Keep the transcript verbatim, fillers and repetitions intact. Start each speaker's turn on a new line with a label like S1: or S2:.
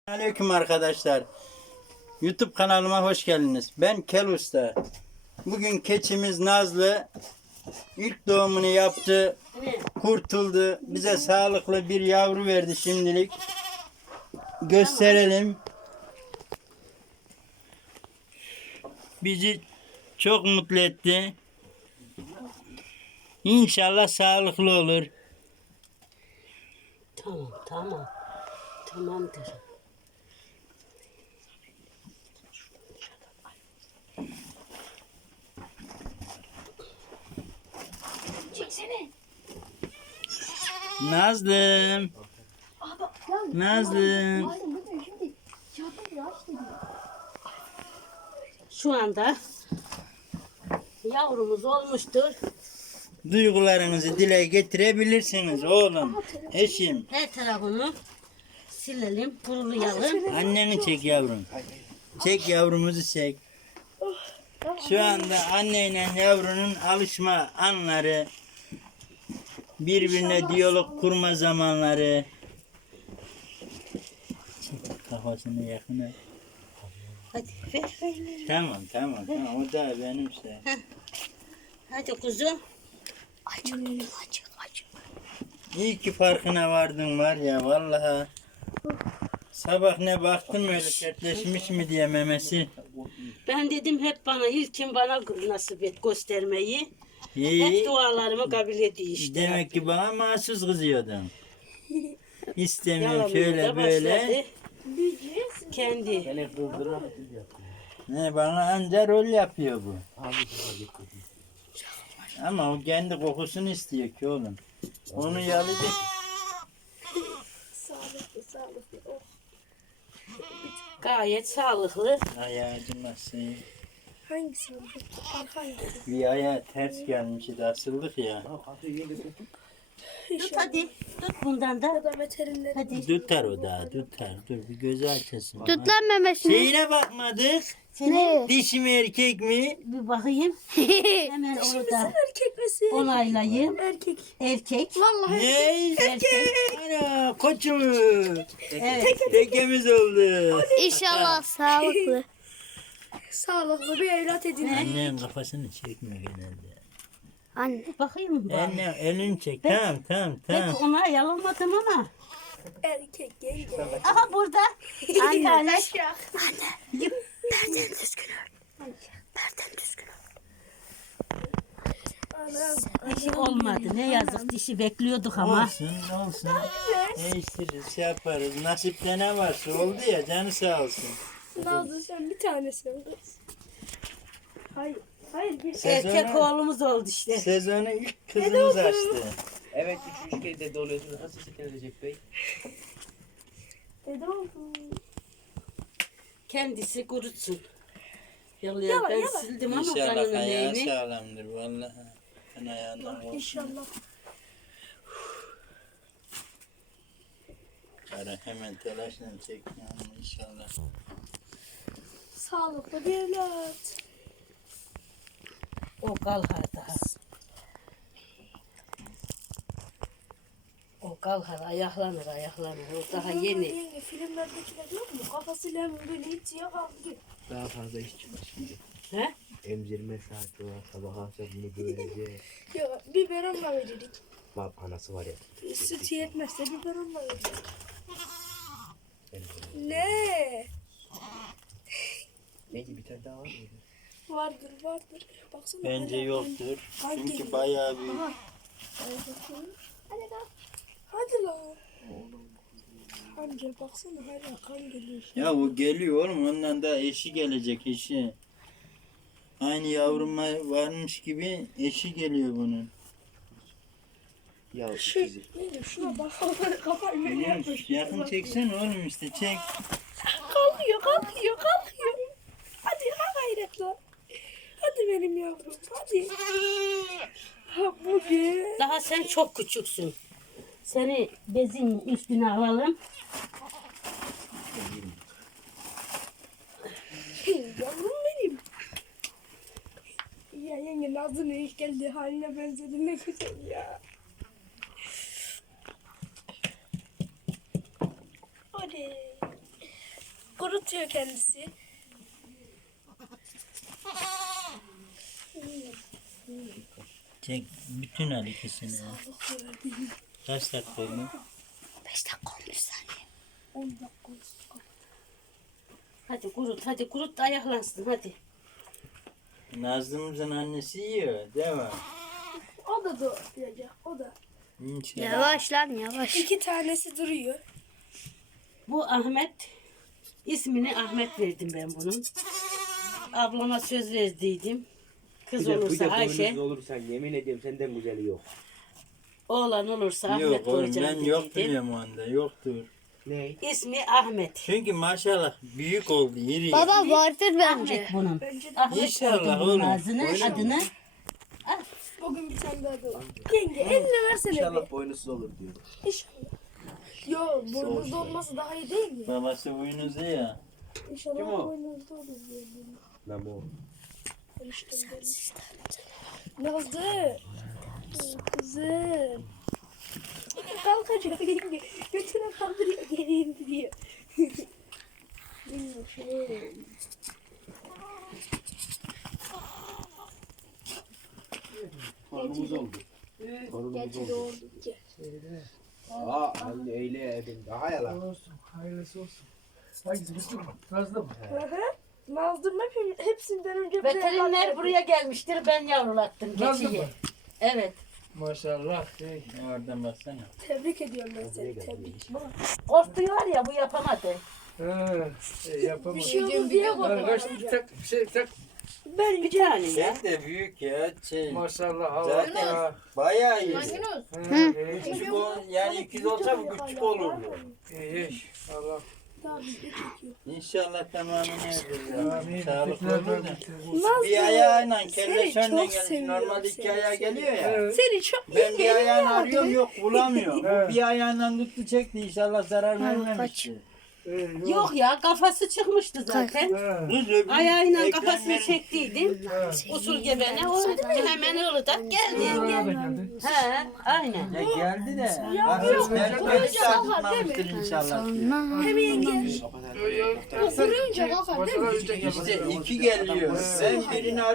S1: Aleyküm arkadaşlar. YouTube kanalıma hoş geldiniz. Ben Kel Usta. Bugün keçimiz Nazlı ilk doğumunu yaptı. Kurtuldu. Bize sağlıklı bir yavru verdi şimdilik. Gösterelim. Bizi çok mutlu etti. İnşallah sağlıklı olur.
S2: Tamam, tamam. Tamamdır.
S3: Çeksene.
S1: Nazlım.
S3: Aa bak ya.
S1: Nazlım.
S3: Aynen bakın şimdi. Yapın ya işte.
S2: Şu anda yavrumuz olmuştur.
S1: Duygularınızı dile getirebilirsiniz oğlum. Eşim.
S2: Her tarafını silelim, kurulayalım.
S1: Anneni çek yavrum. Çek yavrumuzu çek. Şu anda anneyle yavrunun alışma anları, birbirine diyalog kurma zamanları. Çek kafasını yakına.
S2: Hadi ver, ver, ver.
S1: Tamam tamam tamam o da benimse.
S2: Hadi kuzum.
S3: Acık acık acık.
S1: İyi ki farkına vardın var ya vallahi. Sabah ne baktım öyle sertleşmiş mi diye memesi.
S2: Ben dedim hep bana, ilkin bana nasip et göstermeyi.
S1: İyi.
S2: Hep dualarımı kabul ediyor işte.
S1: Demek ki bana mahsus kızıyordun. İstemiyorum
S2: Yalanmıyor
S1: şöyle
S2: da
S1: böyle.
S2: başladı. Kendi.
S1: Ne bana anca rol yapıyor bu. Ama o kendi kokusunu istiyor ki oğlum. Onu yalayacak.
S3: Sağlıklı sağlıklı. Oh.
S2: Gayet sağlıklı.
S1: Ayağı acıması.
S3: Hangisi sağlıklı? Arka hangisi?
S1: Bir ayağı ters gelmişti asıldık ya.
S2: Tut hadi. Tut bundan da.
S3: Ya da veteriner.
S2: Hadi.
S1: Tutar o da tutar. Dur bir gözü açasın.
S4: Tut lan memesini.
S1: Şeyine bakmadık.
S2: Seni
S1: Dişi mi erkek mi?
S2: bir bakayım. Hemen orada
S3: Erkek misin?
S2: onaylayayım.
S3: Erkek.
S2: Erkek.
S3: Vallahi
S1: Ne?
S2: Erkek.
S1: Ana koçumuz.
S2: Evet.
S1: Tekemiz oldu.
S4: İnşallah sağlıklı.
S3: sağlıklı bir evlat edin.
S1: Annem kafasını çekme genelde.
S4: Anne.
S2: Bakayım mı? bari?
S1: Anne elini çek. Tamam tamam tamam.
S2: Pek ona yalamadım ama.
S3: Erkek yenge.
S2: Aha burada. İki
S4: Anne.
S2: tane.
S4: Berden düzgün ol. Berden düzgün ol.
S3: Anam.
S2: Dişi olmadı. Ne yazık, dişi bekliyorduk ama.
S1: Olsun olsun. Değiştiririz şey yaparız. Nasipte ne varsa oldu ya canı sağ olsun.
S3: Nazlı sen bir tanesin kız. Hayır. Hayır bir
S2: Erkek oğlumuz oldu işte.
S1: Sezonu ilk kızımız açtı.
S5: Evet, üçüncü kez de doluyorsunuz. Nasıl şeker Recep Bey?
S3: dede oldu.
S2: Kendisi kurutsun. Yalan,
S3: Yalan,
S2: ben
S3: yalan.
S2: sildim ama
S1: İnşallah
S2: kanının
S1: ayağı
S2: neyini.
S1: sağlamdır vallahi. Ben ayağından korktum.
S3: İnşallah.
S1: Ara hemen telaşla çekme ama inşallah.
S3: Sağlıklı bir evlat.
S2: O kalhar daha. O kalhar ayaklanır ayaklanır. O daha yeni.
S3: Yenge filmlerdekiler yok mu? Kafasıyla hemen böyle itiyor kalkıyor.
S5: Daha fazla iş çıkmaz şimdi.
S2: He?
S5: Emzirme saati var. Sabah akşam bunu böylece.
S3: Yok biberonla verirdik.
S5: Bak anası var ya.
S3: Süt yetmezse biberonla verirdik.
S5: Emzirme.
S3: Ne?
S5: Neydi bir tane daha var mıydı?
S3: Vardır vardır. Baksana.
S1: Bence
S3: hala-
S1: yoktur.
S3: Hangi?
S1: Çünkü bayağı büyük.
S3: Aha. Hadi lan. Hadi lan. Amca baksana hala kan geliyor.
S1: Ya o geliyor oğlum ondan da eşi gelecek eşi. Aynı yavruma varmış gibi eşi geliyor bunun.
S5: Ya
S3: Şey,
S5: ikizi.
S3: neydi şuna bak. Kafayı böyle
S1: Biliyor
S3: yapmış.
S1: musun? Yakın çeksen oğlum işte çek.
S3: Kalkıyor kalkıyor kalkıyor. Hadi ha gayret lan. Hadi benim yavrum hadi. Ha bugün.
S2: Daha sen çok küçüksün. Seni bezin üstüne alalım.
S3: Yavrum benim. Ya yenge Nazlı'nın ilk geldiği haline benzedi ne güzel ya. Hadi. kurutuyor kendisi.
S1: Çek bütün al ikisini. Kaç dakika oldu?
S4: beş dakika on beş saniye.
S3: on dakika.
S2: Hadi kurut hadi kurut da ayaklansın hadi.
S1: Nazlımızın annesi yiyor değil mi?
S3: O da doğrayacak. O da.
S1: İnşallah.
S4: Yavaş lan yavaş.
S3: İki tanesi duruyor.
S2: Bu Ahmet, ismini Ahmet verdim ben bunun. Ablama söz verdiydim. Kız
S5: Bir de, bir
S2: olursa
S5: de
S2: Ayşe,
S5: boynuzlu olursan yemin ediyorum senden güzeli yok.
S2: oğlan olursa Ahmet
S1: Yok oğlum ben
S2: koyacağım
S1: yok
S2: dediydim.
S1: biliyorum onda yoktur.
S5: Ne?
S2: İsmi Ahmet.
S1: Çünkü maşallah büyük oldu iri.
S4: Baba vardır bence.
S2: Ahmet bunun.
S3: Önce de
S2: Ahmet
S1: İnşallah
S2: koydum bunun
S1: oğlum.
S2: ağzını,
S1: Öyle mi?
S2: adını.
S3: bugün bir tane daha doğru. Yenge eline versene bir.
S5: İnşallah boynuzsuz olur diyor.
S3: İnşallah. Yo boynuzlu olması daha iyi değil mi?
S1: Babası boynuzlu ya.
S3: İnşallah
S5: Kim o?
S3: boynuzlu olur diyorum.
S5: Memo.
S3: Nazlı. Kızım. Kalkacak yenge. Götüne kaldırıyor geri indiriyor.
S5: Torunumuz oldu. Torunumuz oldu. Aa anne öyle edin. Daha yalan.
S6: Olsun, hayırlısı olsun. Hangisi Müslüm mü? Nazlı mı?
S3: Hı hı. Nazlı hep, hepsinden önce
S2: Veteriner buraya gelmiştir, ben yavrulattım
S6: Nazlı
S2: keçiyi.
S6: mı?
S2: Evet.
S6: Maşallah. Hey.
S1: Oradan baksana.
S3: Tebrik ediyorum ben seni. Tebrik.
S2: Korktu var ya, bu yapamadı.
S6: Ha, e, yapamam.
S3: Bir şey olur diye
S6: Lan
S3: korkma.
S6: kaç bir tak, bir şey tak.
S3: Ben
S2: Bir tane ya.
S1: Sen de büyük ya. Şey,
S6: Maşallah Allah.
S1: zaten
S6: Ha,
S1: bayağı iyi.
S6: ha,
S1: Küçük ol, yani ikiz olsa bu küçük olurdu.
S6: iyi, iyi. Allah.
S3: daha video çekiyor.
S1: İnşallah tamamını
S6: Amin.
S1: erdir. Sağlıklı olur da.
S3: Nazlı.
S1: Bir ayağıyla kelle
S3: seni
S1: şönle
S3: çok
S1: gelmiş.
S3: seviyorum
S1: Normalde iki
S3: seni,
S1: ayağı
S3: seni.
S1: geliyor ya.
S6: Evet.
S3: Seni çok
S1: Ben
S3: iyi
S1: bir ayağını arıyorum
S3: abi.
S1: yok bulamıyorum.
S6: Evet.
S1: Bu bir ayağından tuttu çekti inşallah zarar vermemişti.
S6: Ee, yok.
S2: Yok ya, kafası çıkmıştı zaten.
S6: Ha,
S1: Kız öbür
S2: Ayağıyla
S1: ekran
S2: kafasını
S1: verin.
S2: çektiydim.
S6: ha.
S2: Usul gebene o hemen ılıdak geldi.
S6: Buraya da geldi.
S2: He, aynen.
S1: Ya geldi de.
S3: yok,
S1: Bakın belki
S3: yok.
S1: belki
S3: Yok,
S1: tutmamıştır inşallah.
S3: Hem yenge.
S6: Yok, yok.
S3: Kuruyunca kalkar değil mi?
S6: Maşallah, önce
S1: İşte
S6: yapalım.
S1: iki geliyor. Ben birini